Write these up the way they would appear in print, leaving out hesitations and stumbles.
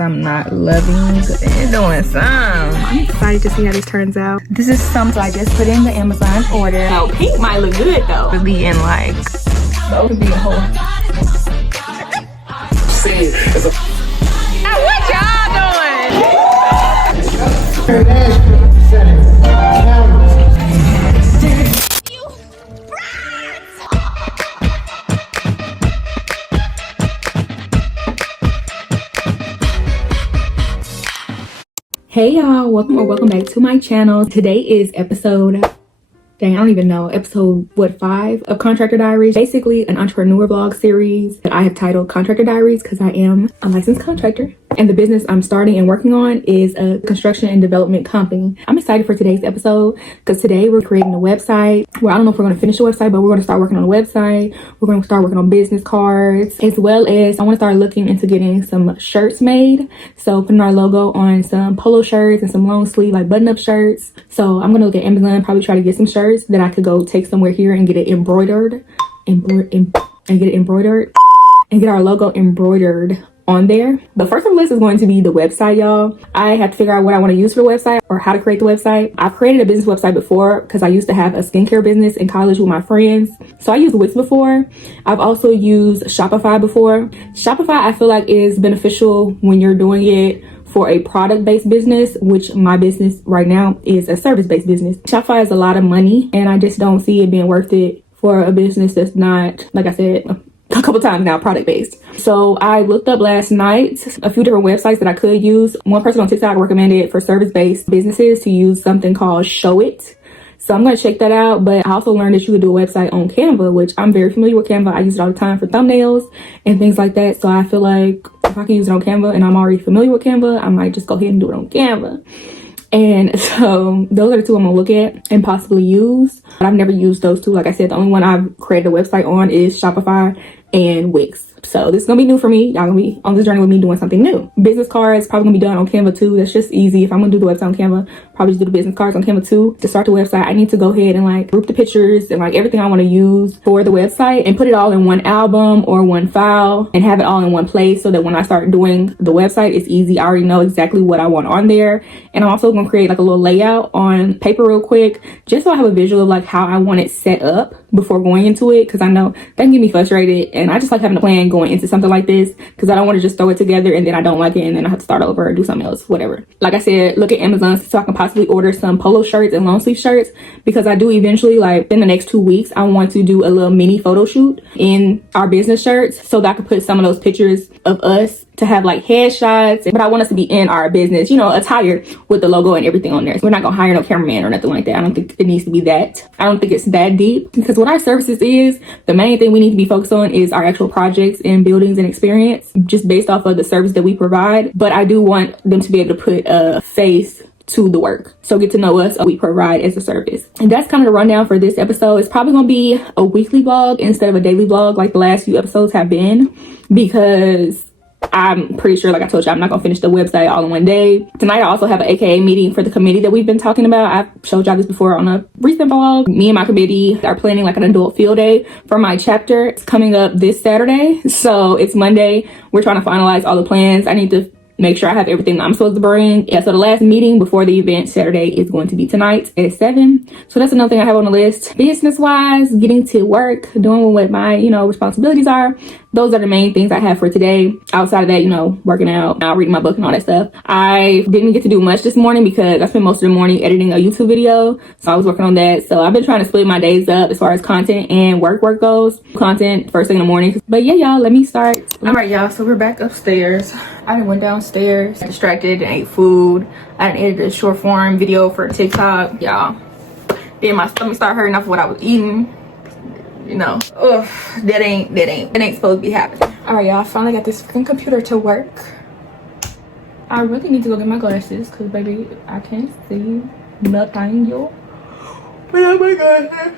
I'm not loving it. Doing some. I'm excited to see how this turns out. This is something I just put in the Amazon order. Now, pink might look good though. Really in like, those would be a whole. Now what y'all doing? Hey y'all, welcome back to my channel. Today is episode 5 of Contractor Diaries. Basically an entrepreneur vlog series that I have titled Contractor Diaries because I am a licensed contractor. And the business I'm starting and working on is a construction and development company. I'm excited for today's episode because today we're creating a website. Well, I don't know if we're going to finish the website, but we're going to start working on the website. We're going to start working on business cards, as well as I want to start looking into getting some shirts made. So putting our logo on some polo shirts and some long sleeve like button up shirts. So I'm going to look at Amazon, probably try to get some shirts that I could go take somewhere here and get it embroidered and get our logo embroidered on there. But first on the list is going to be the website, y'all. I have to figure out what I want to use for the website or how to create the website. I've created a business website before because I used to have a skincare business in college with my friends. So I used Wix before. I've also used Shopify before. Shopify I feel like is beneficial when you're doing it for a product-based business, which my business right now is a service-based business. Shopify is a lot of money and I just don't see it being worth it for a business that's not, like I said a couple times now, product based. So I looked up last night a few different websites that I could use. One person on TikTok recommended for service based businesses to use something called Show It. So I'm going to check that out. But I also learned that you could do a website on Canva, which I'm very familiar with Canva. I use it all the time for thumbnails and things like that. So I feel like if I can use it on Canva and I'm already familiar with Canva, I might just go ahead and do it on Canva. And so those are the two I'm gonna look at and possibly use. But I've never used those two. Like I said, the only one I've created a website on is Shopify and Wix. So this is gonna be new for me. Y'all gonna be on this journey with me doing something new. Business cards probably gonna be done on Canva too. That's just easy. If I'm gonna do the website on Canva, probably just do the business cards on Canva too. To start the website, I need to go ahead and like group the pictures and like everything I want to use for the website and put it all in one album or one file and have it all in one place so that when I start doing the website, it's easy. I already know exactly what I want on there. And I'm also gonna create like a little layout on paper real quick, just so I have a visual of like how I want it set up before going into it, because I know that can get me frustrated and I just like having a plan going into something like this because I don't want to just throw it together and then I don't like it and then I have to start over and do something else, whatever. Like I said, look at Amazon so I can possibly order some polo shirts and long sleeve shirts because I do eventually, like in the next 2 weeks, I want to do a little mini photo shoot in our business shirts so that I can put some of those pictures of us to have like headshots, but I want us to be in our business, you know, attire with the logo and everything on there. So we're not gonna hire no cameraman or nothing like that. I don't think it needs to be that. I don't think it's that deep because what our services is, the main thing we need to be focused on is our actual projects and buildings and experience just based off of the service that we provide. But I do want them to be able to put a face to the work. So get to know us, we provide as a service. And that's kind of the rundown for this episode. It's probably gonna be a weekly vlog instead of a daily vlog like the last few episodes have been, because I'm pretty sure, like I told you, I'm not gonna finish the website all in one day. Tonight I also have an AKA meeting for the committee that we've been talking about. I've showed y'all this before on a recent vlog. Me and my committee are planning like an adult field day for my chapter. It's coming up this Saturday, so it's Monday. We're trying to finalize all the plans. I need to make sure I have everything that I'm supposed to bring. Yeah, so the last meeting before the event Saturday is going to be tonight at 7. So that's another thing I have on the list. Business wise, getting to work, doing what my, you know, responsibilities are. Those are the main things I have for today. Outside of that, you know, working out, reading my book and all that stuff. I didn't get to do much this morning because I spent most of the morning editing a YouTube video. So I was working on that. So I've been trying to split my days up as far as content and work goes. Content first thing in the morning. But yeah, y'all, let me start. All right, y'all, so we're back upstairs. I went downstairs, distracted and ate food. I done edited a short form video for TikTok, y'all. Then my stomach started hurting off what I was eating. You know, ugh, that ain't supposed to be happening. All right, y'all, I finally got this freaking computer to work. I really need to go get my glasses because, baby, I can't see nothing, yo. Oh my god.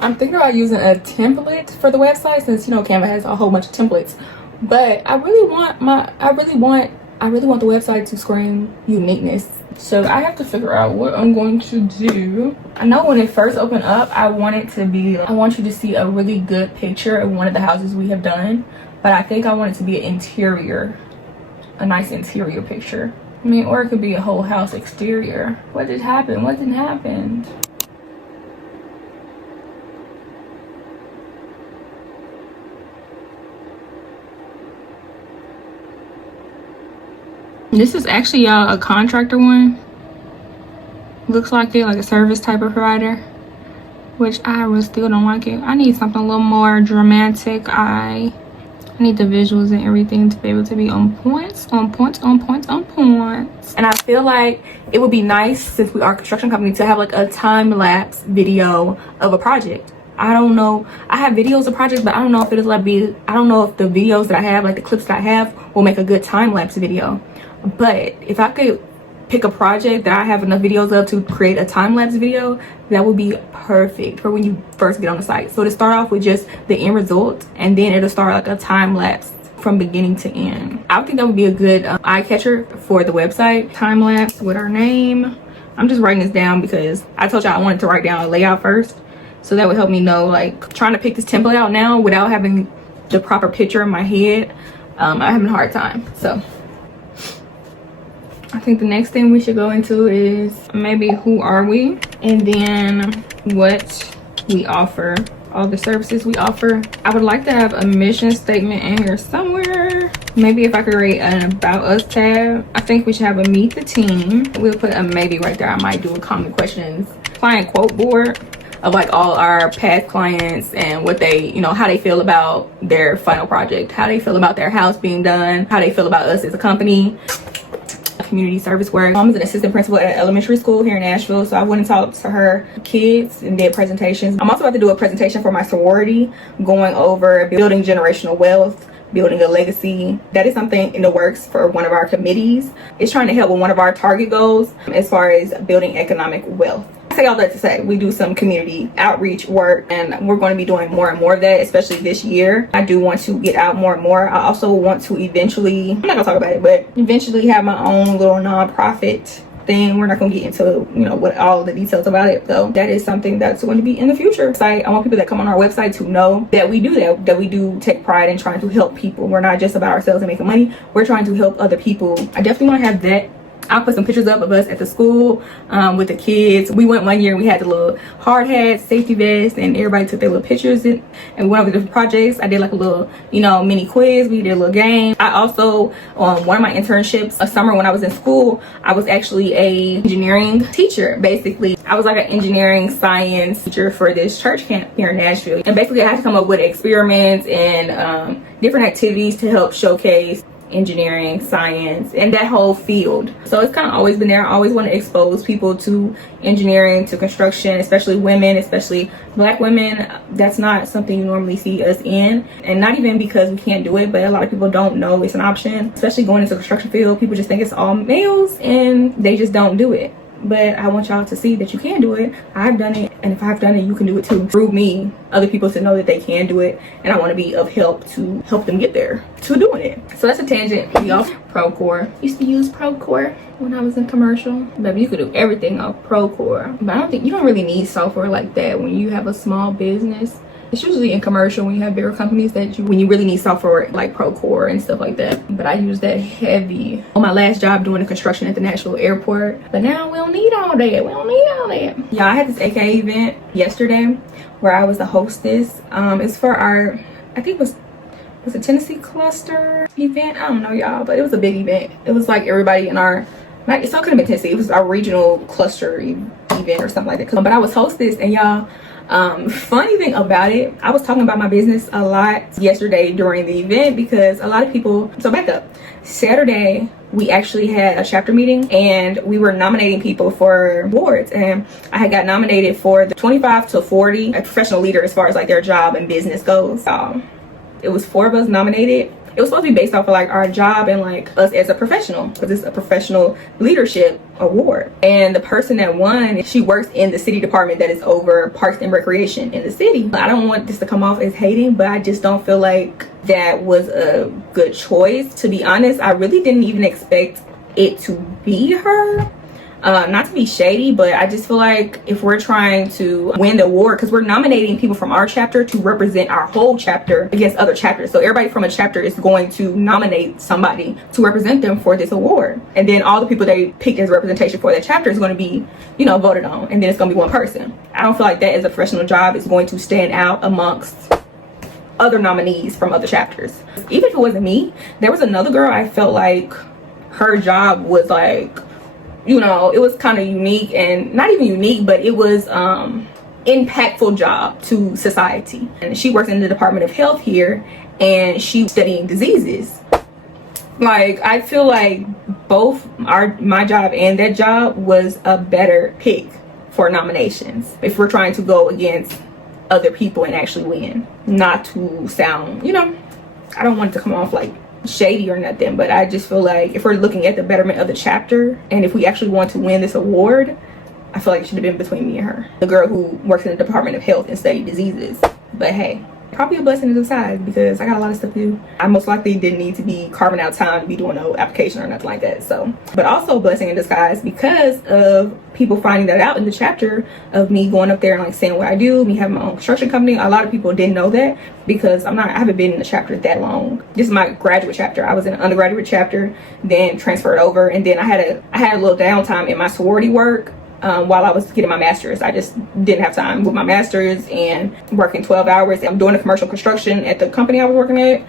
I'm thinking about using a template for the website since, you know, Canva has a whole bunch of templates. But I really want the website to scream uniqueness. So I have to figure out what I'm going to do. I know when it first opened up, I want you to see a really good picture of one of the houses we have done. But I think I want it to be an interior a nice interior picture. I mean, or it could be a whole house exterior. What did happen? What didn't happen? This is actually a contractor one. Looks like it, like a service type of provider, which I really still don't like it. I need something a little more dramatic. I need the visuals and everything to be able to be on points, on points, on points, on points. And I feel like it would be nice, since we are a construction company, to have like a time-lapse video of a project. I don't know, I have videos of projects, but I don't know if it is like I don't know if the videos that I have, like the clips that I have, will make a good time-lapse video. But if I could pick a project that I have enough videos of to create a time-lapse video, that would be perfect for when you first get on the site. So to start off with just the end result, and then it'll start like a time-lapse from beginning to end. I would think that would be a good eye catcher for the website. Time-lapse with our name. I'm just writing this down because I told y'all I wanted to write down a layout first, so that would help me know, like, trying to pick this template out now without having the proper picture in my head. I'm having a hard time. So I think the next thing we should go into is maybe who are we, and then what we offer, all the services we offer. I would like to have a mission statement in here somewhere. Maybe if I could create an about us tab. I think we should have a meet the team. We'll put a maybe right there. I might do a common questions client quote board of like all our past clients and what they, you know, how they feel about their final project, how they feel about their house being done, how they feel about us as a company. Community service work. Mom is an assistant principal at an elementary school here in Nashville, so I went and talked to her kids and did presentations. I'm also about to do a presentation for my sorority, going over building generational wealth, building a legacy. That is something in the works for one of our committees. It's trying to help with one of our target goals as far as building economic wealth. I say all that to say we do some community outreach work, and we're going to be doing more and more of that, especially this year. I do want to get out more and more. I also want to eventually, I'm not gonna talk about it, but eventually have my own little nonprofit thing. We're not gonna get into, you know, what all the details about it, though. That is something that's going to be in the future. So I want people that come on our website to know that we do that we do take pride in trying to help people. We're not just about ourselves and making money. We're trying to help other people. I definitely want to have that. I'll put some pictures up of us at the school with the kids. We went one year and we had the little hard hats, safety vests, and everybody took their little pictures and went over the different projects. I did like a little, you know, mini quiz. We did a little game. I also, on one of my internships, a summer when I was in school, I was actually a engineering teacher. Basically, I was like an engineering science teacher for this church camp here in Nashville. And basically, I had to come up with experiments and different activities to help showcase engineering, science, and that whole field. So it's kind of always been there. I always want to expose people to engineering, to construction, especially women, especially Black women. That's not something you normally see us in, and not even because we can't do it, but a lot of people don't know it's an option. Especially going into the construction field, people just think it's all males and they just don't do it. But I want y'all to see that you can do it. I've done it, and if I've done it, you can do it too. Through me, other people to know that they can do it, and I want to be of help to help them get there to doing it. So that's a tangent. We also Procore. Used to use Procore when I was in commercial. Baby, you could do everything on Procore, but I don't think you don't really need software like that when you have a small business. It's usually in commercial when you have bigger companies that when you really need software like Procore and stuff like that. But I use that heavy on my last job doing the construction at the Nashville airport. But now we don't need all that. We don't need all that. Yeah, I had this AKA event yesterday where I was the hostess. It's for our, I think it was a Tennessee cluster event. I don't know, y'all, but it was a big event. It was like everybody in our, it's not gonna be Tennessee. It was our regional cluster event or something like that. But I was hostess, and y'all, funny thing about it, I was talking about my business a lot yesterday during the event because a lot of people, so back up, Saturday we actually had a chapter meeting and we were nominating people for awards, and I had got nominated for the 25 to 40, a professional leader as far as like their job and business goes. It was 4 of us nominated. It was supposed to be based off of like our job and like us as a professional, because it's a professional leadership award. And the person that won, she works in the city department that is over parks and recreation in the city. I don't want this to come off as hating, but I just don't feel like that was a good choice. To be honest, I really didn't even expect it to be her. Not to be shady, but I just feel like if we're trying to win the award, because we're nominating people from our chapter to represent our whole chapter against other chapters, so everybody from a chapter is going to nominate somebody to represent them for this award, and then all the people they picked as representation for that chapter is going to be, you know, voted on, and then it's going to be one person. I don't feel like that as a professional job is going to stand out amongst other nominees from other chapters. Even if it wasn't me, there was another girl I felt like her job was like, you know, it was kind of unique, and not even unique, but it was impactful job to society. And she works in the Department of Health here, and she's studying diseases. Like, I feel like both my job and that job was a better pick for nominations if we're trying to go against other people and actually win. Not to sound, you know, I don't want it to come off like shady or nothing, but I just feel like if we're looking at the betterment of the chapter, and if we actually want to win this award, I feel like it should have been between me and her, the girl who works in the Department of Health and study diseases. But hey, probably a blessing in disguise, because I got a lot of stuff to do. I most likely didn't need to be carving out time to be doing no application or nothing like that. So, but also a blessing in disguise because of people finding that out in the chapter of me going up there and like saying what I do, me having my own construction company. A lot of people didn't know that because I haven't been in the chapter that long. This is my graduate chapter. I was in an undergraduate chapter, then transferred over, and then I had a little downtime in my sorority work. While I was getting my master's, I just didn't have time with my master's and working 12 hours. I'm doing the commercial construction at the company I was working at.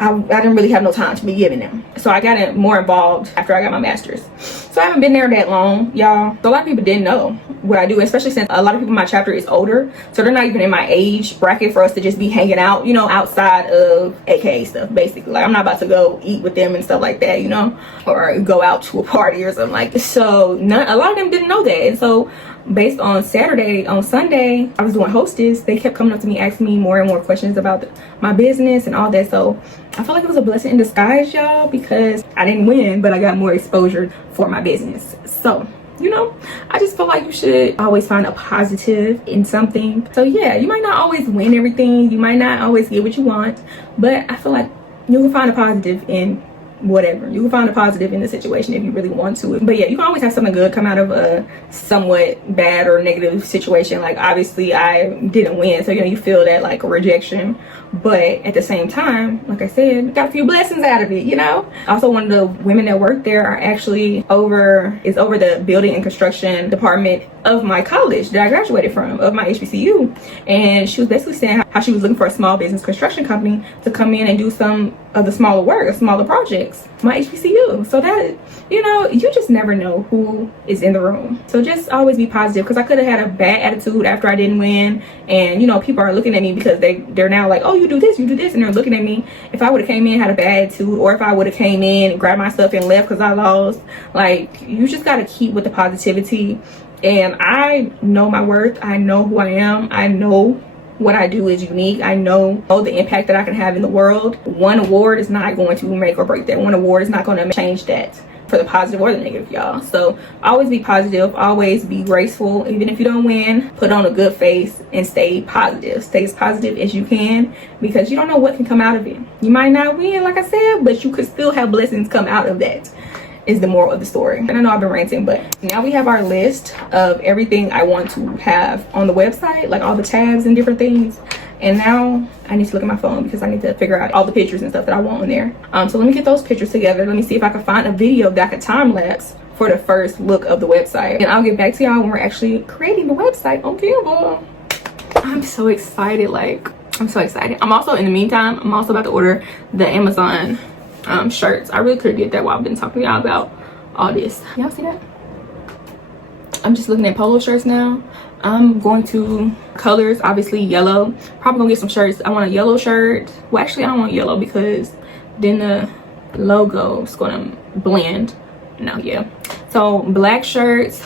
I didn't really have no time to be giving them. So I got more involved after I got my master's. So I haven't been there that long, y'all. So a lot of people didn't know what I do, especially since a lot of people in my chapter is older. So they're not even in my age bracket for us to just be hanging out, you know, outside of AKA stuff, basically. Like, I'm not about to go eat with them and stuff like that, you know, or go out to a party or something like that. So a lot of them didn't know that. And so based on Sunday, I was doing hostess. They kept coming up to me, asking me more and more questions about my business and all that. So I feel like it was a blessing in disguise, y'all, because I didn't win, but I got more exposure for my business. So, you know, I just feel like you should always find a positive in something. So yeah, you might not always win everything. You might not always get what you want, but I feel like you can find a positive in whatever. You can find a positive in the situation if you really want to. But yeah, you can always have something good come out of a somewhat bad or negative situation. Like, obviously I didn't win, so you know, you feel that like a rejection, but at the same time, like I said, got a few blessings out of it, you know. Also, one of the women that work there are actually over the building and construction department of my college that I graduated from, of my HBCU. And she was basically saying how she was looking for a small business construction company to come in and do some of the smaller work, smaller projects, my HBCU. So that, you know, you just never know who is in the room. So just always be positive, because I could have had a bad attitude after I didn't win, and you know, people are looking at me because they're now like, oh, you do this, and they're looking at me. If I would have came in, had a bad attitude, or if I would have came in and grabbed my stuff and left because I lost, like, you just got to keep with the positivity. And I know my worth. I know who I am. I know what I do is unique. I know the impact that I can have in the world. One award is not going to make or break that. One award is not going to change that for the positive or the negative, y'all. So always be positive, always be graceful. Even if you don't win, put on a good face and stay positive. Stay as positive as you can, because you don't know what can come out of it. You might not win, like I said, but you could still have blessings come out of that, is the moral of the story. And I know I've been ranting, but now we have our list of everything I want to have on the website, like all the tabs and different things. And now I need to look at my phone because I need to figure out all the pictures and stuff that I want on there. So let me get those pictures together. Let me see if I can find a video that I can time lapse for the first look of the website. And I'll get back to y'all when we're actually creating the website on Canva. I'm so excited, like, I'm so excited. I'm also, in the meantime, I'm also about to order the Amazon shirts. I really could have did that while I've been talking to y'all about all this. Y'all see that? I'm just looking at polo shirts now. I'm going to colors, obviously yellow. Probably gonna get some shirts. I want a yellow shirt. Well, actually, I don't want yellow because then the logo is gonna blend. No, yeah. So black shirts.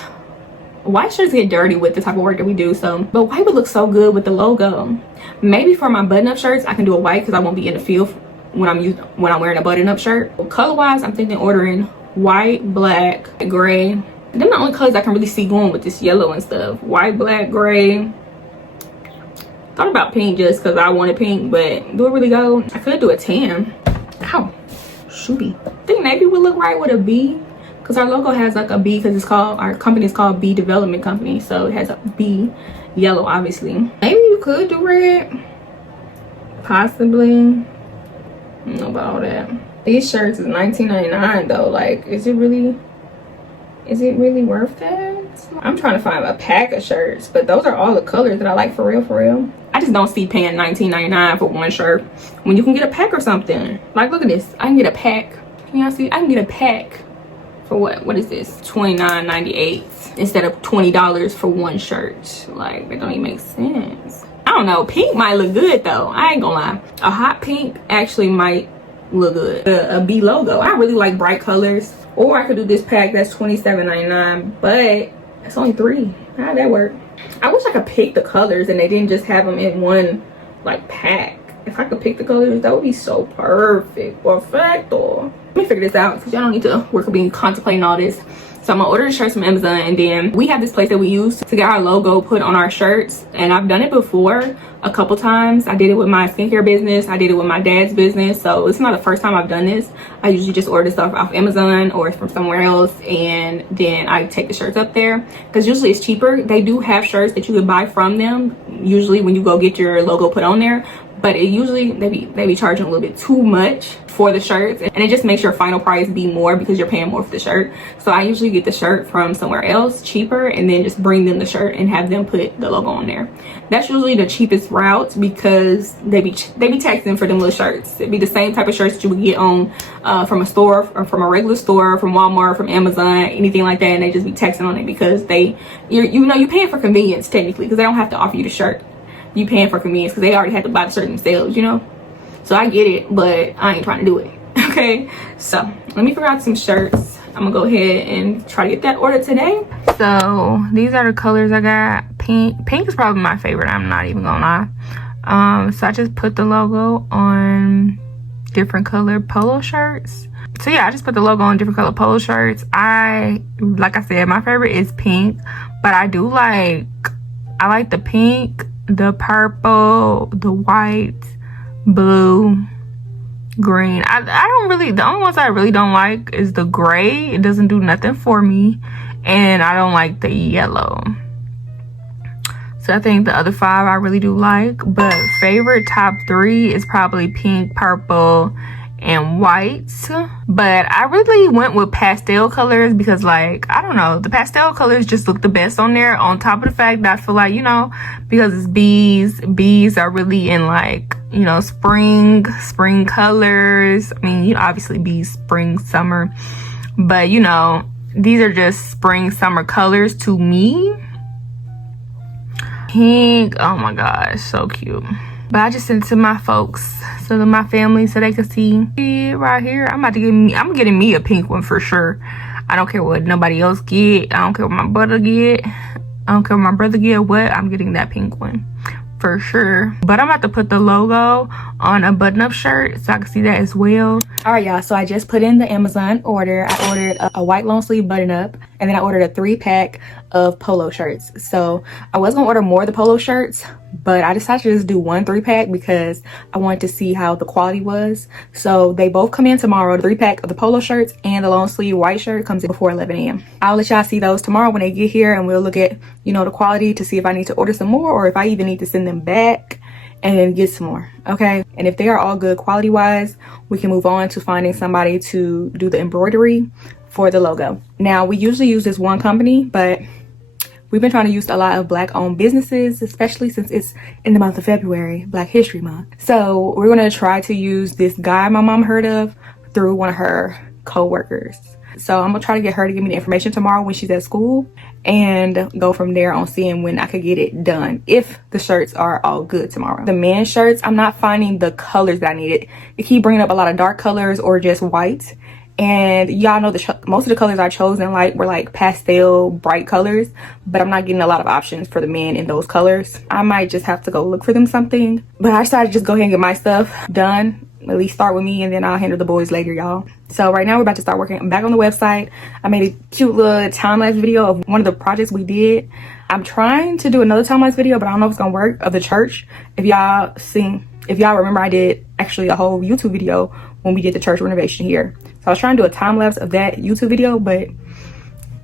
White shirts get dirty with the type of work that we do, so, but white would look so good with the logo. Maybe for my button-up shirts, I can do a white because I won't be in the field when I'm wearing a button-up shirt. Color wise, I'm thinking ordering white, black, gray. Them the only colors I can really see going with this yellow and stuff. White, black, gray. Thought about pink just because I wanted pink, but do it really go? I could do a tan. Ow, shooty. I think navy would look right with a B, because because our logo has like a B, because it's called, our company is called B Development Company, so it has a B, yellow obviously. Maybe you could do red, possibly. I don't know about all that. These shirts is $19.99 though. Like, is it really worth that? I'm trying to find a pack of shirts, but those are all the colors that I like, for real. I just don't see paying $19.99 for one shirt when you can get a pack or something. Like, look at this. I can get a pack. Can y'all see? I can get a pack for what is this? $29.98 instead of $20 for one shirt. Like, that don't even make sense. I don't know. Pink might look good though. I ain't gonna lie. A hot pink actually might look good. A B logo. I really like bright colors. Or I could do this pack that's $27.99, but it's only 3. How'd that work? I wish I could pick the colors and they didn't just have them in one like pack. If I could pick the colors, that would be so perfect. Perfecto. Let me figure this out, because y'all don't need to work on being contemplating all this. So I'm gonna order the shirts from Amazon, and then we have this place that we use to get our logo put on our shirts. And I've done it before a couple times. I did it with my skincare business. I did it with my dad's business. So it's not the first time I've done this. I usually just order stuff off Amazon or from somewhere else, and then I take the shirts up there, because usually it's cheaper. They do have shirts that you could buy from them, usually when you go get your logo put on there. But it usually, they be charging a little bit too much for the shirts, and it just makes your final price be more because you're paying more for the shirt. So I usually get the shirt from somewhere else cheaper, and then just bring them the shirt and have them put the logo on there. That's usually the cheapest route, because they be taxing for them little shirts. It'd be the same type of shirts that you would get on from a store, or from a regular store, from Walmart, from Amazon, anything like that, and they just be taxing on it because you're paying for convenience technically, because they don't have to offer you the shirt. You paying for convenience because they already had to buy the shirt themselves, you know. So I get it, but I ain't trying to do it. Okay, so let me figure out some shirts. I'm gonna go ahead and try to get that ordered today. So these are the colors I got. Pink is probably my favorite, I'm not even gonna lie. So I just put the logo on different colored polo shirts. So yeah, I just put the logo on different colored polo shirts. Like I said, my favorite is pink, but I like the pink, the purple, the white, blue, green. The only ones I really don't like is the gray. It doesn't do nothing for me, and I don't like the yellow. So I think the other 5 I really do like, but favorite top 3 is probably pink, purple, and white. But I really went with pastel colors because, like, I don't know, the pastel colors just look the best on there, on top of the fact that I feel like, you know, because it's bees are really in, like, you know, spring colors. I mean, you know, obviously bees, spring, summer, but you know, these are just spring, summer colors to me. Pink, oh my gosh, so cute. But I just sent it to my folks, so to my family, so they can see it right here. I'm getting me a pink one for sure. I don't care what nobody else get. I don't care what my brother get. I don't care what my brother get. I'm getting that pink one for sure. But I'm about to put the logo on a button-up shirt so I can see that as well. All right, y'all, so I just put in the Amazon order. I ordered a white long sleeve button-up, and then I ordered a 3-pack of polo shirts. So I was gonna order more of the polo shirts, but I decided to just do 1 3-pack because I wanted to see how the quality was. So they both come in tomorrow. The 3-pack of the polo shirts and the long sleeve white shirt comes in before 11 a.m. I'll let y'all see those tomorrow when they get here, and we'll look at, you know, the quality to see if I need to order some more or if I even need to send them back and then get some more. Okay, and if they are all good quality wise, we can move on to finding somebody to do the embroidery for the logo. Now, we usually use this one company, but we've been trying to use a lot of Black owned businesses, especially since it's in the month of February, Black History Month. So we're gonna try to use this guy my mom heard of through one of her co-workers. So I'm gonna try to get her to give me the information tomorrow when she's at school, and go from there on seeing when I could get it done, if the shirts are all good tomorrow. The men's shirts, I'm not finding the colors that I needed. They keep bringing up a lot of dark colors or just white. And y'all know most of the colors I chose in like were like pastel bright colors, but I'm not getting a lot of options for the men in those colors. I might just have to go look for them something, but I decided to just go ahead and get my stuff done. At least start with me, and then I'll handle the boys later, y'all. So right now we're about to start working back on the website. I made a cute little time-lapse video of one of the projects we did. I'm trying to do another time-lapse video, but I don't know if it's gonna work, of the church. If y'all remember, I did actually a whole YouTube video when we did the church renovation here. So I was trying to do a time-lapse of that YouTube video, but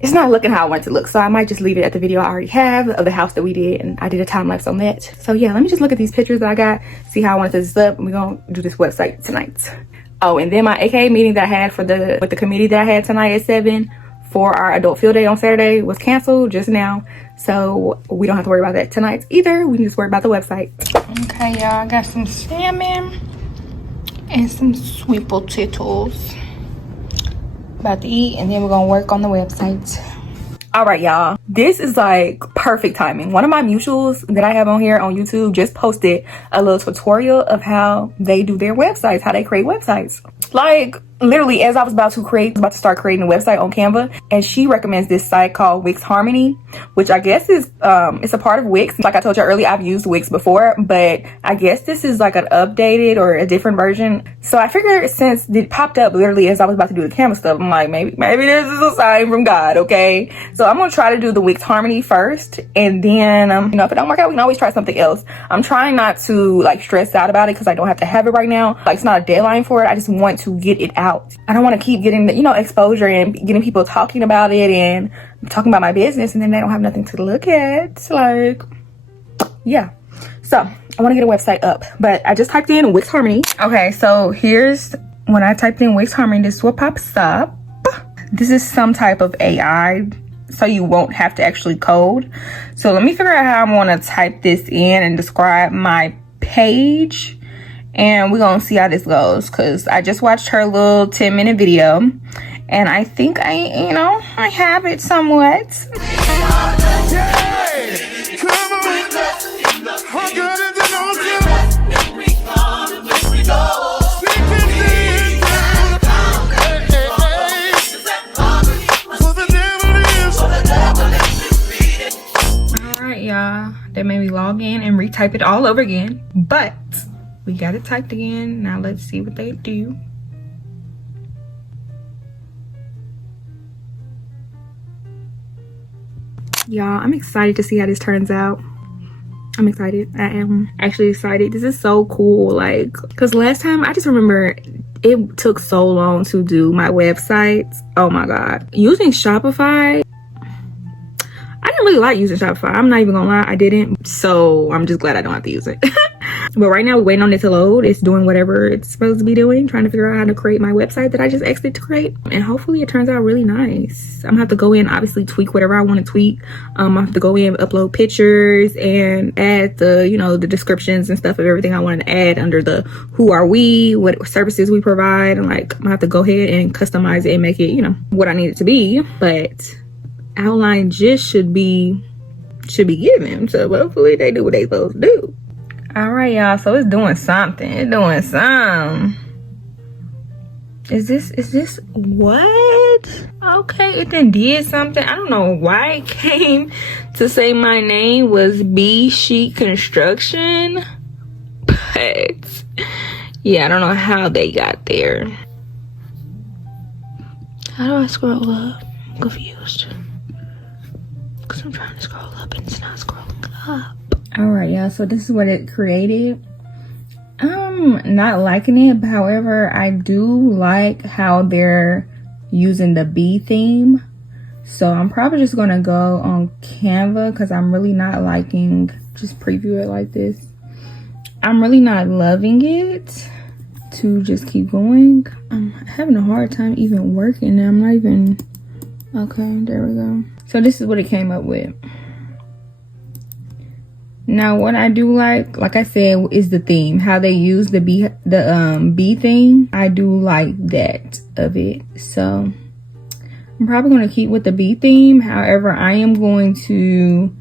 it's not looking how I want it to look. So I might just leave it at the video I already have of the house that we did, and I did a time-lapse on that. So yeah, let me just look at these pictures that I got, see how I want to set this up, and we're gonna do this website tonight. Oh, and then my AKA meeting that I had with the committee that I had tonight at 7 for our adult field day on Saturday was canceled just now. So we don't have to worry about that tonight either. We can just worry about the website. Okay, y'all, I got some salmon and some sweet potatoes. About to eat, and then we're gonna work on the website. All right, y'all, this is like perfect timing. One of my mutuals that I have on here on YouTube just posted a little tutorial of how they do their websites, how they create websites. Like literally, as I was about to start creating a website on Canva, and she recommends this site called Wix Harmony, which I guess is it's a part of Wix. Like I told you earlier, I've used Wix before, but I guess this is like an updated or a different version. So I figured, since it popped up literally as I was about to do the Canva stuff, I'm like, maybe this is a sign from God, okay? So I'm gonna try to do the Wix Harmony first, and then you know, if it don't work out, we can always try something else. I'm trying not to like stress out about it because I don't have to have it right now. Like, it's not a deadline for it. I just want to get it out. I don't want to keep getting the, you know, exposure and getting people talking about it and talking about my business, and then they don't have nothing to look at. Like, yeah. So I want to get a website up, but I just typed in Wix Harmony. Okay, so here's when I typed in Wix Harmony, this is what pops up. This is some type of AI, so you won't have to actually code. So let me figure out how I'm going to type this in and describe my page. And we're gonna see how this goes, because I just watched her little 10-minute video, and I think I have it somewhat. Alright, y'all, that made me log in and retype it all over again, but we got it typed again. Now let's see what they do. Y'all, I'm excited to see how this turns out. I'm excited. I am actually excited. This is so cool. Like, because last time, I just remember it took so long to do my websites. Oh my God. Using Shopify, I didn't really like using Shopify. I'm not even gonna lie, I didn't. So I'm just glad I don't have to use it. But right now, we're waiting on it to load. It's doing whatever it's supposed to be doing, trying to figure out how to create my website that I just asked it to create. And hopefully it turns out really nice. I'm gonna have to go in, obviously tweak whatever I want to tweak. I have to go in, upload pictures, and add the, you know, the descriptions and stuff of everything I wanted to add under the who are we, what services we provide. And like, I'm gonna have to go ahead and customize it and make it, you know, what I need it to be. But outline just should be given. So hopefully they do what they supposed to do. All right, y'all, so it's doing something. It's doing some. Is this what? Okay, it then did something. I don't know why it came to say my name was B Sheet Construction, but yeah, I don't know how they got there. How do I scroll up? I'm confused, because I'm trying to scroll up and it's not scrolling up. All right, y'all, so this is what it created. I'm not liking it, but however, I do like how they're using the bee theme. So I'm probably just gonna go on Canva, because I'm really not liking, just preview it like this. I'm really not loving it to just keep going. I'm having a hard time even working. I'm not even, okay, there we go. So this is what it came up with. Now, what I do like I said, is the theme. How they use the bee thing. I do like that of it. So I'm probably going to keep with the bee theme. However, I am going to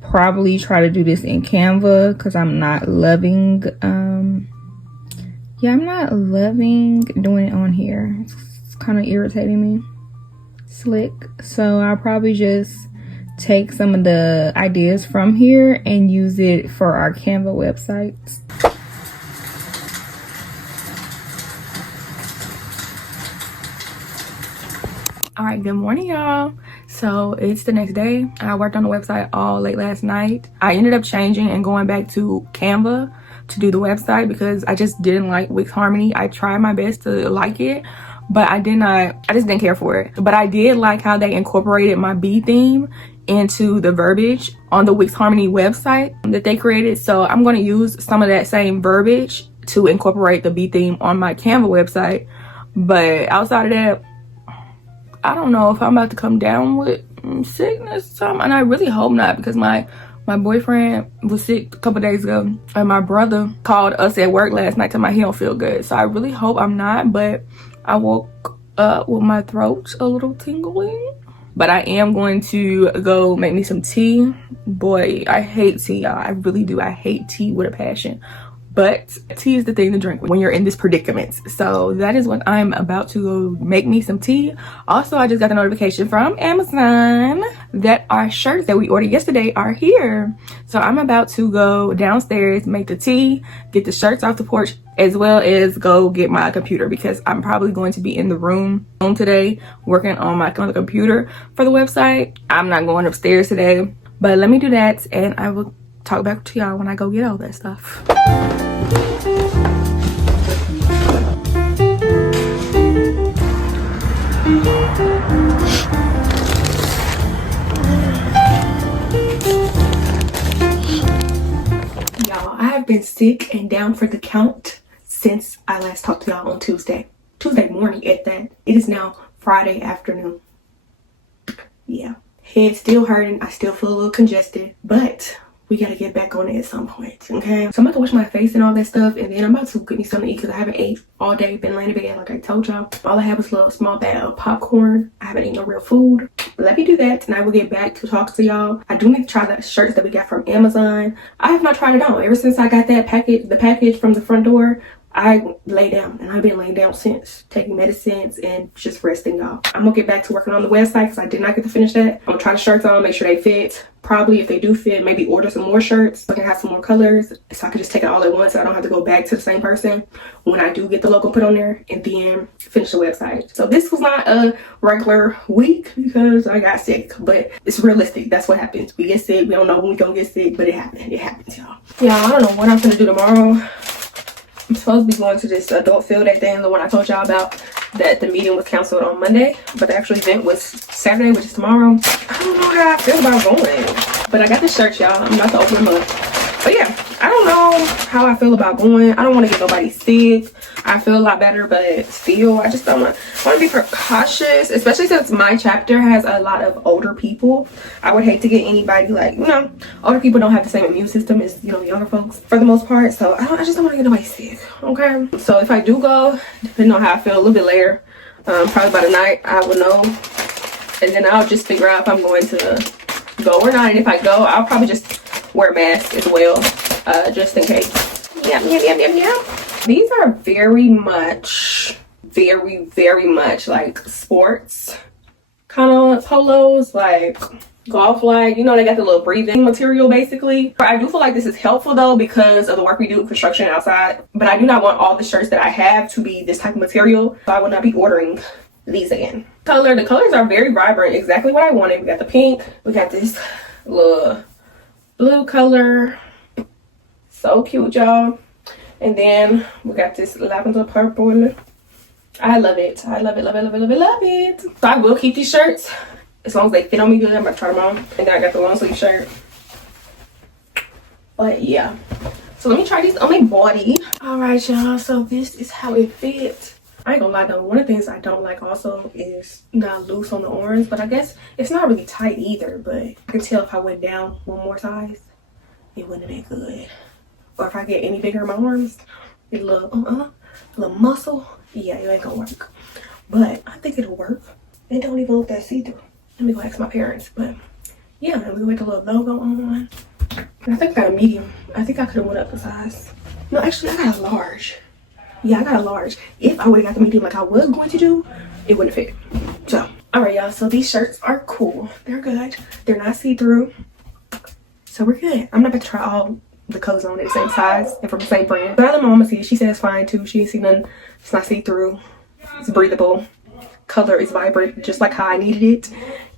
probably try to do this in Canva, because I'm not loving, yeah, I'm not loving doing it on here. It's kind of irritating me. Slick. So I'll probably just take some of the ideas from here and use it for our Canva websites. All right, good morning, y'all. So it's the next day. I worked on the website all late last night. I ended up changing and going back to Canva to do the website because I just didn't like Wix Harmony. I tried my best to like it, but I just didn't care for it. But I did like how they incorporated my bee theme into the verbiage on the Wix Harmony website that they created. So I'm going to use some of that same verbiage to incorporate the bee theme on my Canva website. But outside of that, I don't know if I'm about to come down with sickness or something. And I really hope not, because my boyfriend was sick a couple days ago, and my brother called us at work last night telling me he don't feel good. So I really hope I'm not, but I woke up with my throat a little tingling. But I am going to go make me some tea. Boy, I hate tea, y'all. I really do. I hate tea with a passion. But tea is the thing to drink when you're in this predicament. So that is what I'm about to go make me some tea. Also, I just got a notification from Amazon that our shirts that we ordered yesterday are here. So I'm about to go downstairs, make the tea, get the shirts off the porch, as well as go get my computer, because I'm probably going to be in the room today working on the computer for the website. I'm not going upstairs today, but let me do that and I will talk back to y'all when I go get all that stuff. Y'all, I have been sick and down for the count since I last talked to y'all on Tuesday morning at that. It is now Friday afternoon. Yeah, head still hurting. I still feel a little congested, but we gotta get back on it at some point, okay? So I'm about to wash my face and all that stuff, and then I'm about to get me something to eat because I haven't ate all day, been laying in bed like I told y'all. All I have is a little small bag of popcorn. I haven't eaten no real food. Let me do that, and I will get back to talk to y'all. I do need to try the shirts that we got from Amazon. I have not tried it on. Ever since I got that the package from the front door, I lay down, and I've been laying down since, taking medicines and just resting, y'all. I'm gonna get back to working on the website because I did not get to finish that. I'm gonna try the shirts on, make sure they fit. Probably if they do fit, maybe order some more shirts so I can have some more colors, so I can just take it all at once so I don't have to go back to the same person when I do get the logo put on there, and then finish the website. So this was not a regular week because I got sick, but it's realistic. That's what happens. We get sick. We don't know when we gonna get sick, but it happens, y'all. Yeah, I don't know what I'm gonna do tomorrow. I'm supposed to be going to this adult field day thing, the one I told y'all about, that the meeting was canceled on Monday, but the actual event was Saturday, which is tomorrow. I don't know how I feel about going, but I got this shirt, y'all. I'm about to open them up. But yeah, I don't know how I feel about going. I don't want to get nobody sick. I feel a lot better, but still, I just don't want to be precautious, especially since my chapter has a lot of older people. I would hate to get anybody, like, you know, older people don't have the same immune system as, you know, younger folks for the most part. So I just don't want to get nobody sick, okay? So if I do go, depending on how I feel a little bit later, probably by the night, I will know. And then I'll just figure out if I'm going to go or not. And if I go, I'll probably just wear a mask as well, just in case. Yep. These are very much like sports kind of polos, like golf flag. You know, they got the little breathing material basically. I do feel like this is helpful though because of the work we do in construction outside. But I do not want all the shirts that I have to be this type of material. So I will not be ordering these again. The colors are very vibrant, exactly what I wanted. We got the pink, we got this little blue color, so cute, y'all. And then we got this lavender purple. I love it. So I will keep these shirts as long as they fit on me good. I'm gonna try them on. And then I got the long sleeve shirt. But yeah, so let me try these on my body. All right, y'all, so this is how it fits. I ain't gonna lie though, one of the things I don't like also is not loose on the arms, but I guess it's not really tight either. But I can tell if I went down one more size, it wouldn't have been good. Or if I get any bigger in my arms, a little muscle, yeah, it ain't gonna work. But I think it'll work. It don't even look that see-through. Let me go ask my parents. But yeah, I'm gonna make a little logo on. And I think I got a medium. I think I could have went up a size. No, actually I got a large. Yeah, I got a large. If I would have got the medium like I was going to do, it wouldn't fit. So, all right, y'all. So these shirts are cool. They're good. They're not see-through. So we're good. I'm not about to try all the colors on at the same size and from the same brand. But I let my mama see it. She said it's fine too. She ain't see nothing. It's not see-through. It's breathable. color is vibrant, just like how I needed it.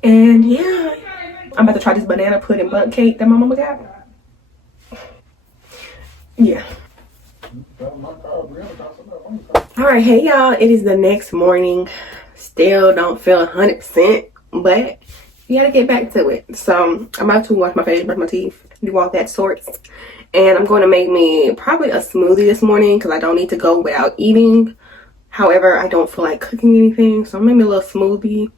And yeah, I'm about to try this banana pudding bun cake that my mama got. Yeah. All right, hey y'all, it is the next morning. Still don't feel 100%, but you gotta get back to it. So I'm about to wash my face, brush my teeth, do all that sorts. And I'm going to make me probably a smoothie this morning because I don't need to go without eating. However, I don't feel like cooking anything, so I'm making me a little smoothie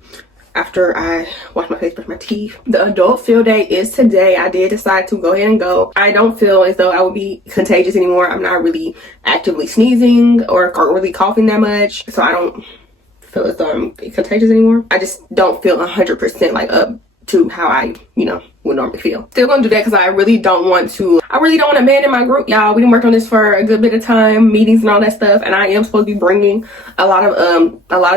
after I wash my face, brush my teeth. The adult field day is today. I did decide to go ahead and go. I don't feel as though I would be contagious anymore. I'm not really actively sneezing or really coughing that much, so I don't feel as though I'm contagious anymore. I just don't feel 100% like up to how I, would normally feel. Still gonna do that because I really don't want to abandon my group, y'all. We done worked on this for a good bit of time, meetings and all that stuff, and I am supposed to be bringing a lot of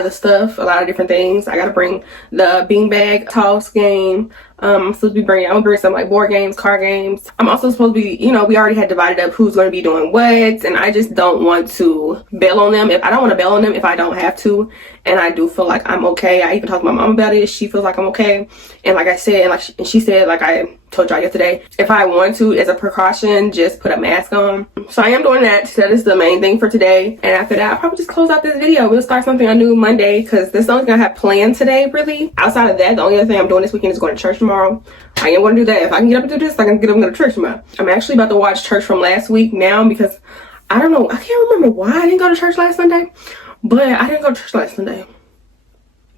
the stuff, a lot of different things. I gotta bring the beanbag toss game. I'm supposed to be I'm gonna bring some like board games, card games. I'm also supposed to be, we already had divided up who's gonna be doing what, and I just don't want to bail on them. I don't want to bail on them if I don't have to, and I do feel like I'm okay. I even talked to my mom about it. She feels like I'm okay, and like I said, and she said, like I told y'all yesterday, if I want to, as a precaution, just put a mask on. So I am doing that. That is the main thing for today, and after that I'll probably just close out this video. We'll start something on new Monday because this is the only thing I have planned today, really. Outside of that, the only other thing I'm doing this weekend is going to church tomorrow. I am going to do that. If I can get up and do this, I can get up and go to church tomorrow. I'm actually about to watch church from last week now because I don't know, I can't remember why I didn't go to church last Sunday, but I didn't go to church last Sunday.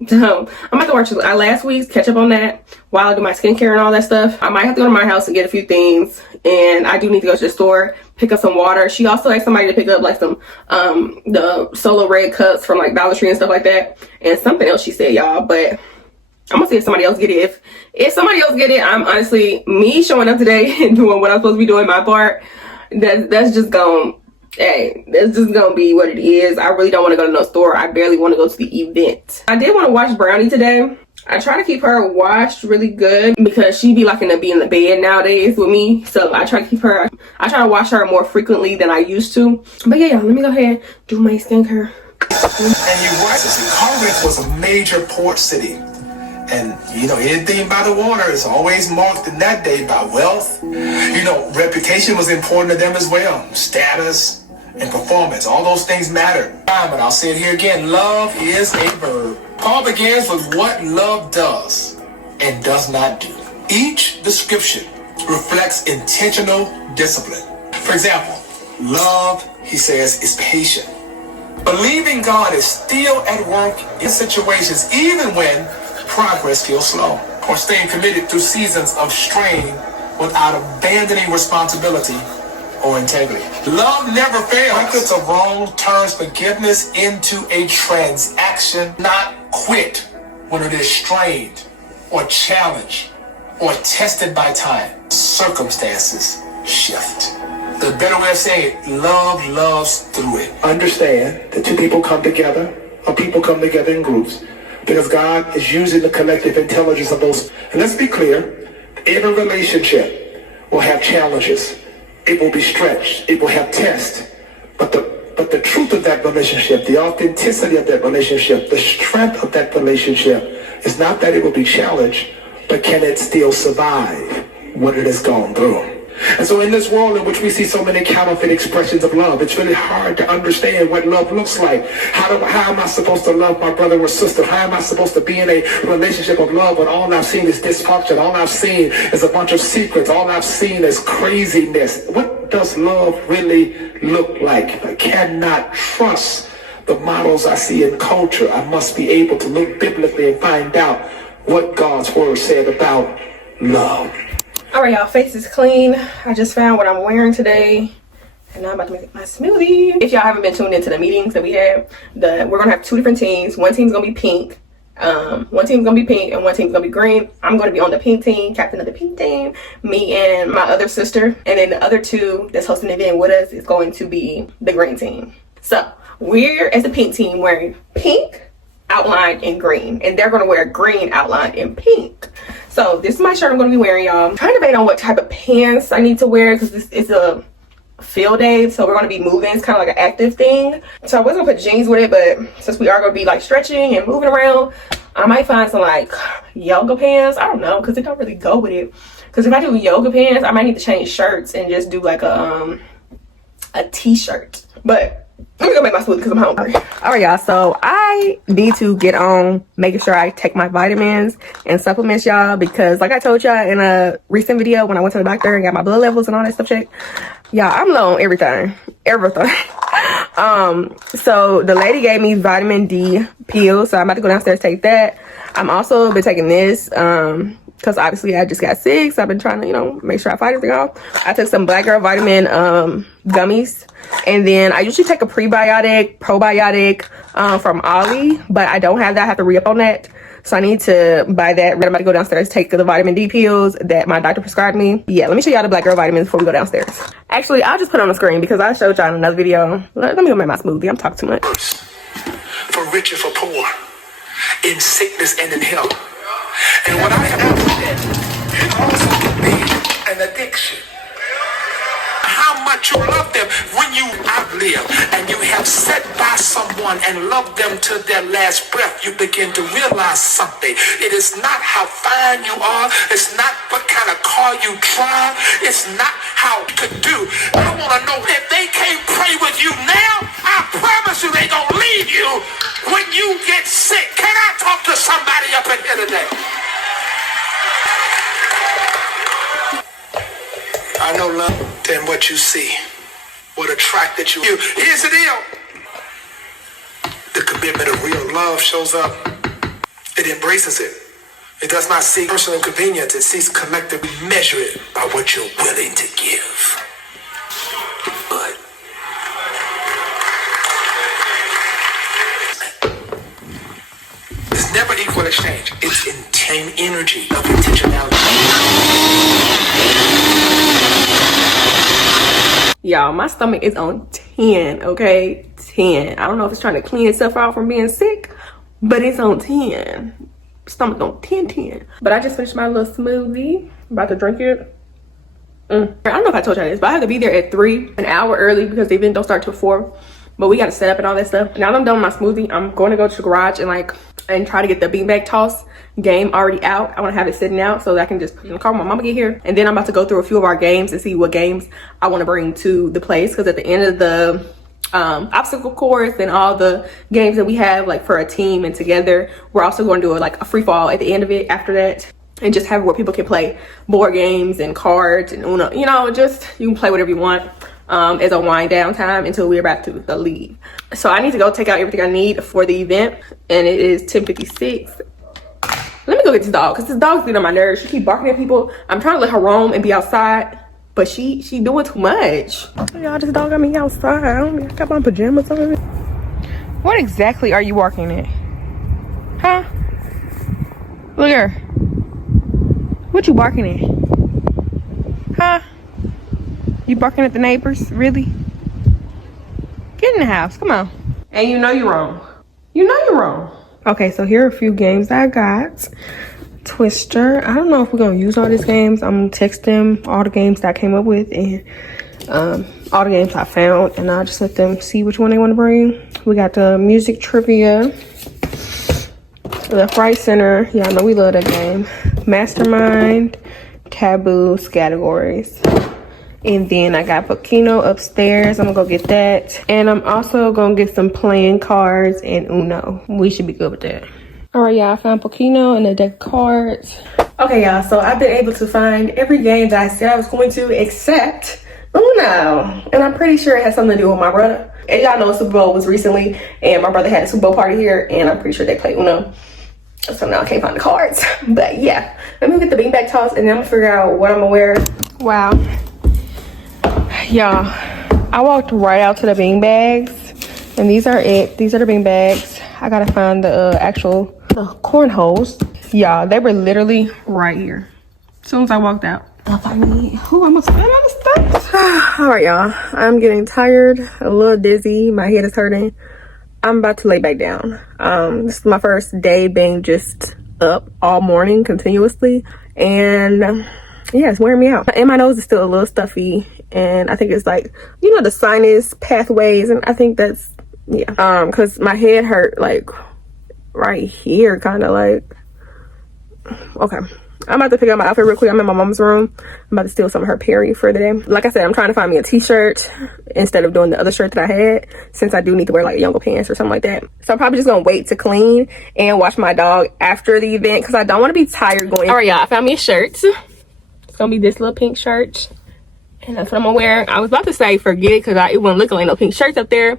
So I'm about to watch last week's, catch up on that while I do my skincare and all that stuff. I might have to go to my house and get a few things, and I do need to go to the store, pick up some water. She also asked somebody to pick up like some the Solo Red cups from like Dollar Tree and stuff like that, and something else she said, y'all, but I'm gonna see if somebody else get it. If somebody else get it, I'm honestly, me showing up today and doing what I'm supposed to be doing, my part, that's just gonna be what it is. I really don't want to go to no store. I barely want to go to the event. I did want to watch Brownie today. I try to keep her washed really good because she be liking to be in the bed nowadays with me. So I try to wash her more frequently than I used to. But yeah, let me go ahead do my skincare. And you're right, Corinth was a major port city. And, anything by the water is always marked in that day by wealth. Reputation was important to them as well. Status and performance, all those things matter. But I'll say it here again, love is a verb. Paul begins with what love does and does not do. Each description reflects intentional discipline. For example, love, he says, is patient. Believing God is still at work in situations, even when progress feels slow, or staying committed through seasons of strain without abandoning responsibility or integrity. Love never fails. Records of wrong turns forgiveness into a transaction, not quit when it is strained or challenged or tested by time. Circumstances shift. The better way of saying it, love loves through it. Understand that two people come together, or people come together in groups, because God is using the collective intelligence of those. And let's be clear, every relationship will have challenges. It will be stretched. It will have tests. But the truth of that relationship, the authenticity of that relationship, the strength of that relationship is not that it will be challenged, but can it still survive what it has gone through? And so in this world in which we see so many counterfeit expressions of love, it's really hard to understand what love looks like. How am I supposed to love my brother or sister? How am I supposed to be in a relationship of love when all I've seen is dysfunction? All I've seen is a bunch of secrets. All I've seen is craziness. What does love really look like? I cannot trust the models I see in culture. I must be able to look biblically and find out what God's word said about love. All right, y'all, face is clean. I just found what I'm wearing today, and now I'm about to make my smoothie. If y'all haven't been tuned into the meetings that we had, we're gonna have two different teams. One team's gonna be pink. One team's gonna be pink and one team's gonna be green. I'm gonna be on the pink team, captain of the pink team, me and my other sister, and then the other two that's hosting the event with us is going to be the green team. So we're, as the pink team, wearing pink outlined in green, and they're gonna wear green outlined in pink. So this is my shirt I'm gonna be wearing, y'all. I'm trying to debate on what type of pants I need to wear because this is a field day, so we're going to be moving. It's kind of like an active thing, so I wasn't gonna put jeans with it, but since we are going to be like stretching and moving around, I might find some like yoga pants. I don't know, because it don't really go with it. Because if I do yoga pants, I might need to change shirts and just do like a t-shirt. But let me go make my smoothie because I'm hungry. All right, y'all, so I need to get on making sure I take my vitamins and supplements, y'all, because like I told y'all in a recent video when I went to the doctor and got my blood levels and all that stuff checked, y'all, I'm low on everything. So the lady gave me vitamin D pills, so I'm about to go downstairs take that. I'm also been taking this because obviously I just got sick, so I've been trying to, you know, make sure I fight everything off. I took some Black Girl Vitamin gummies, and then I usually take a probiotic from Ollie, but I don't have that. I have to re-up on that, so I need to buy that. I'm about to go downstairs, take the vitamin D pills that my doctor prescribed me. Yeah, let me show y'all the Black Girl vitamins before we go downstairs. Actually, I'll just put it on the screen because I showed y'all in another video. Let me go make my smoothie. I'm talking too much. For rich and for poor, in sickness and in health. And what I have said, it also can be an addiction. How much you love them when you outlive and you have sat by someone and loved them to their last breath, you begin to realize something. It is not how fine you are. It's not what kind of car you drive. It's not how you could do. I want to know if they can't pray with you now, I promise you they gonna leave you when you get sick. Can I talk to somebody up in here today? I know love than what you see, what attracted you. Here's the deal. The commitment of real love shows up. It embraces it. It does not seek personal convenience. It seeks collective. Measure it by what you're willing to give. But it's never equal exchange. It's in energy of intentionality. Y'all, my stomach is on 10, okay? 10. I don't know if it's trying to clean itself out from being sick, but it's on 10. Stomach on 10. But I just finished my little smoothie. I'm about to drink it. I don't know if I told y'all this, but I have to be there at 3, an hour early, because the event don't start till 4. But we got to set up and all that stuff. Now that I'm done with my smoothie, I'm going to go to the garage and try to get the beanbag toss game already out. I want to have it sitting out so that I can just put it in the car when my mama get here. And then I'm about to go through a few of our games and see what games I want to bring to the place, because at the end of the obstacle course and all the games that we have like for a team and together, we're also going to do a free fall at the end of it after that, and just have where people can play board games and cards and Uno, you know, just you can play whatever you want as a wind down time until we're about to leave. So I need to go take out everything I need for the event, and it is 10:56. Let me go get this dog, because this dog's getting on my nerves. She keep barking at people. I'm trying to let her roam and be outside, but she doing too much. Y'all, this dog got me outside. I got my pajamas on. What exactly are you barking at? Huh? Look at her. What you barking at? Huh? You barking at the neighbors? Really? Get in the house. Come on. And you know you're wrong. You know you're wrong. Okay, so here are a few games I got. Twister. I don't know if we're gonna use all these games. I'm gonna text them all the games that I came up with and all the games I found, and I'll just let them see which one they want to bring. We got the music trivia, the Fright Center. Y'all know we love that game. Mastermind, taboos, categories. And then I got Pokino upstairs. I'm gonna go get that. And I'm also gonna get some playing cards and Uno. We should be good with that. All right, y'all, I found Pokino and a deck of cards. Okay, y'all, so I've been able to find every game that I said I was going to except Uno. And I'm pretty sure it has something to do with my brother. And y'all know Super Bowl was recently, and my brother had a Super Bowl party here, and I'm pretty sure they play Uno. So now I can't find the cards. But yeah, let me get the beanbag toss, and then I'm gonna figure out what I'm gonna wear. Wow. Y'all, I walked right out to the bean bags, and these are it. These are the bean bags. I gotta find the the cornholes. Y'all, they were literally right here as soon as I walked out. Who I'm gonna spend on the stuff. All right, y'all, I'm getting tired, a little dizzy, my head is hurting. I'm about to lay back down. This is my first day being just up all morning continuously, and yeah, it's wearing me out. And my nose is still a little stuffy, and I think it's like, you know, the sinus pathways, and I think that's, yeah, because my head hurt like right here, kind of like. Okay, I'm about to pick out my outfit real quick. I'm in my mom's room. I'm about to steal some of her period for the day. Like I said, I'm trying to find me a t-shirt instead of doing the other shirt that I had, since I do need to wear like younger pants or something like that. So I'm probably just gonna wait to clean and watch my dog after the event, because I don't want to be tired going. All right, y'all, I found me a shirt. It's gonna be this little pink shirt, and that's what I'm gonna wear. I was about to say forget it, because it wasn't looking like no pink shirts up there,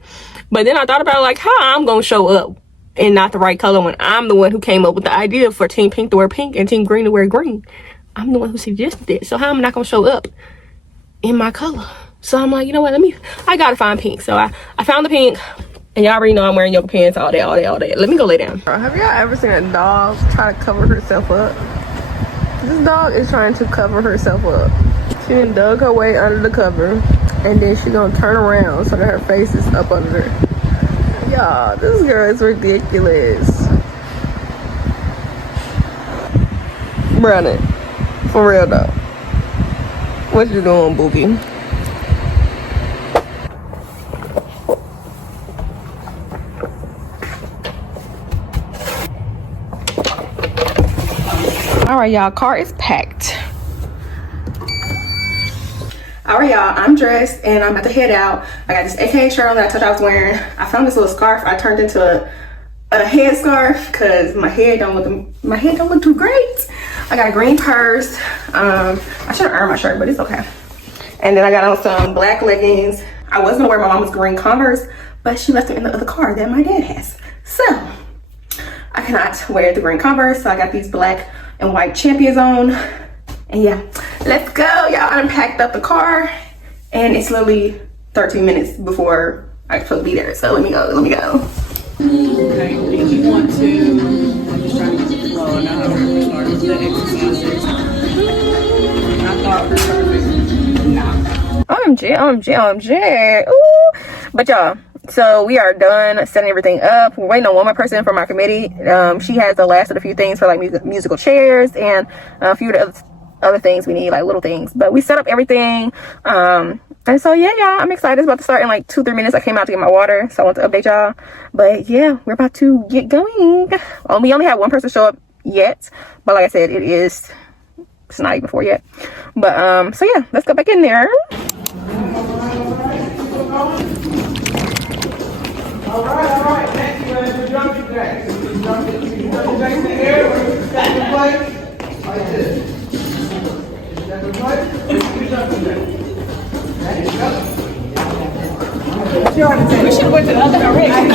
but then I thought about like how I'm gonna show up and not the right color when I'm the one who came up with the idea for Team Pink to wear pink and Team Green to wear green. I'm the one who suggested it, so how am I not gonna show up in my color? So I'm like, you know what, I gotta find pink. So I found the pink, and y'all already know I'm wearing yoga pants all day. Let me go lay down. Have y'all ever seen a dog try to cover herself up? This dog is trying to cover herself up. She done dug her way under the cover, and then she gonna turn around so that her face is up under there. Y'all, this girl is ridiculous. Brianna, for real though. What you doing, boogie? All right, y'all, car is packed. All right, y'all, I'm dressed and I'm about to head out. I got this AKA shirt on that I told you I was wearing. I found this little scarf I turned into a head scarf because my head don't look too great. I got a green purse. I should have earned my shirt, but it's okay. And then I got on some black leggings. I was gonna wear my mama's green Converse, but she left them in the other car that my dad has. So I cannot wear the green Converse, so I got these black and white Champions on. And yeah, let's go, y'all. I unpacked up the car, and it's literally 13 minutes before I'm supposed to be there. So let me go. Okay, if you want to, I'm just trying to get the flow. I know how to start with the exercises. I thought perfect. Nah. OMG. Ooh. But y'all, so we are done setting everything up. We're waiting on one more person from our committee. She has the last of the few things for like musical chairs and a few of the other things we need, like little things. But we set up everything. And so yeah, y'all, I'm excited. It's about to start in like 2-3 minutes. I came out to get my water, so I want to update y'all. But yeah, we're about to get going. We only have one person show up yet, but like I said, it's not even 4 yet. But so yeah, let's go back in there. All right. Next, we're going to do jumping jacks. Jumping jacks in the air. Stack the plate like this. Stack the plate. Jumping jacks. There you go. We should have went to the other direction. I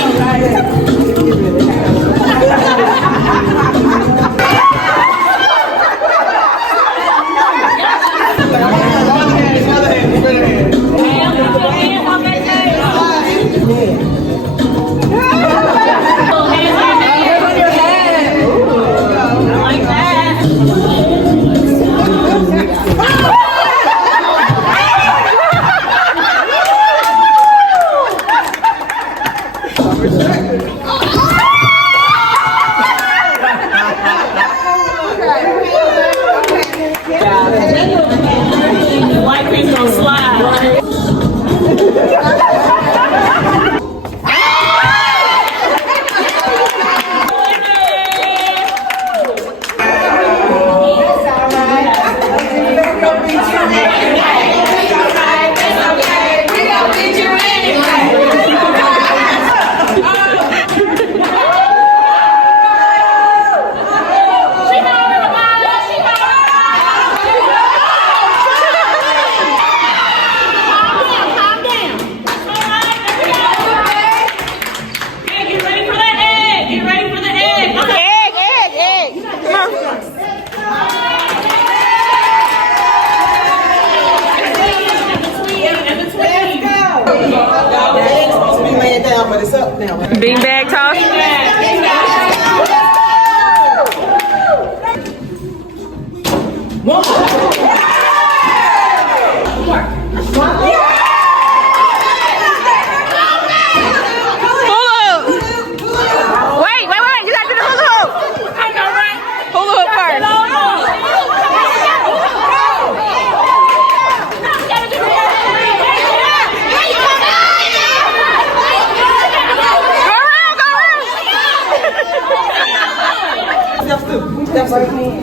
know, Beanbag toss.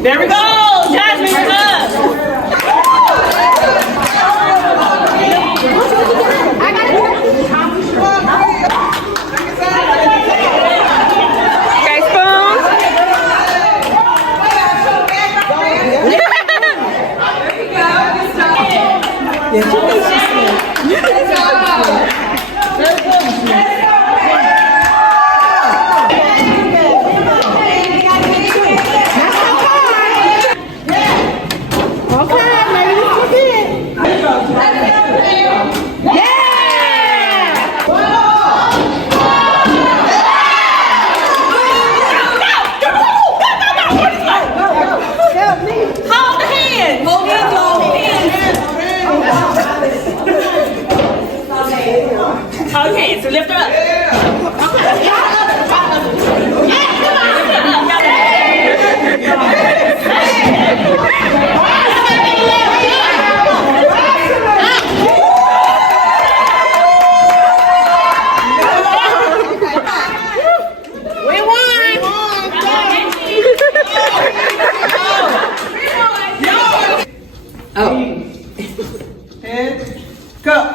There we go. Jasmine, you're up. Okay, spoons. Hold the hand. Hold hands. So lift her up. We won. And go.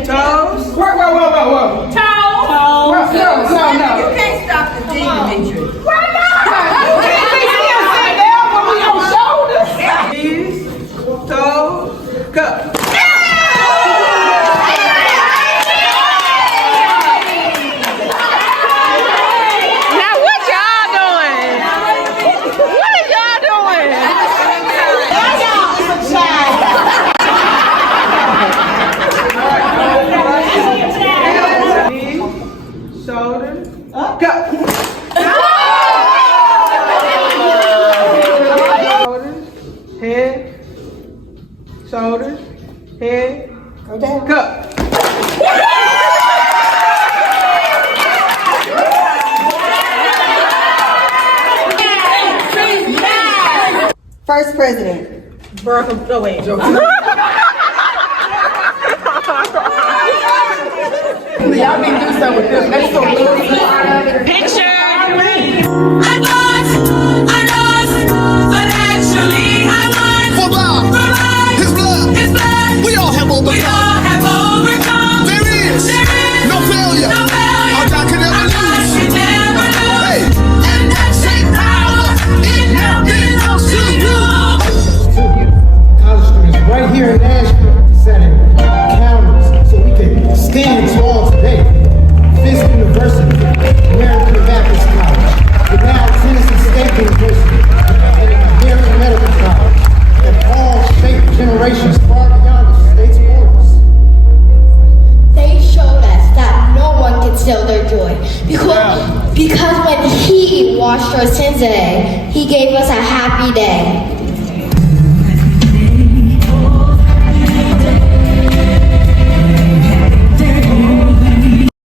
Toes. Whoa. Toe. No. You can't stop the Demetrius. Knees, toes, go. Now what y'all doing? What is y'all doing? Knees, shoulders, go. Shoulders, head, shoulders, head, go. First president. Oh, wait. Y'all need to do something with this. Let's go. Picture. I lost, but actually I won. For God, His blood, we all have overcome. There is no failure. Our God can never lose. Hey, and that same power, it now belongs to you. College students right here in Nashville setting counters so we can stand tall today. Fisk University, American Baptist College, the now Tennessee State University, and American Medical College have all shaped generations far beyond the state's borders. They showed us that no one can steal their joy. Because when He washed our sins away, He gave us a happy day.